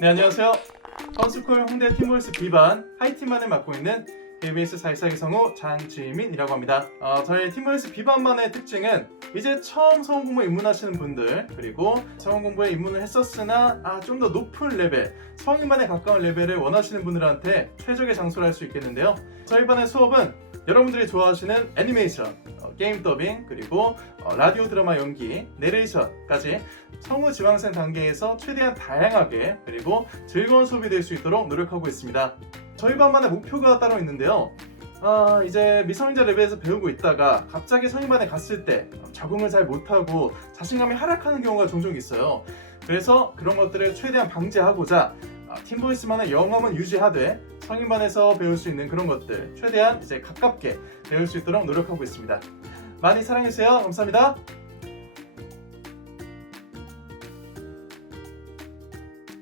네 안녕하세요. 선스쿨 홍대 팀보이스 B반 하이팀만을 맡고 있는 KBS 사회사기 성우 장지민이라고 합니다. 어, 저희 팀보이스 B반만의 특징은 이제 처음 성우 공부에 입문하시는 분들 그리고 성우 공부에 입문을 했었으나 아, 좀 더 높은 레벨 성인반에 가까운 레벨을 원하시는 분들한테 최적의 장소를 할 수 있겠는데요. 저희 반의 수업은 여러분들이 좋아하시는 애니메이션, 어, 게임 더빙 그리고 어, 라디오 드라마 연기, 내레이션까지 성우 지망생 단계에서 최대한 다양하게 그리고 즐거운 수업이 될 수 있도록 노력하고 있습니다. 저희 반만의 목표가 따로 있는데요. 아, 이제 미성년자 레벨에서 배우고 있다가 갑자기 성인반에 갔을 때 적응을 잘 못하고 자신감이 하락하는 경우가 종종 있어요. 그래서 그런 것들을 최대한 방지하고자 아, 팀보이스만의 영험은 유지하되 성인반에서 배울 수 있는 그런 것들 최대한 이제 가깝게 배울 수 있도록 노력하고 있습니다. 많이 사랑해주세요. 감사합니다.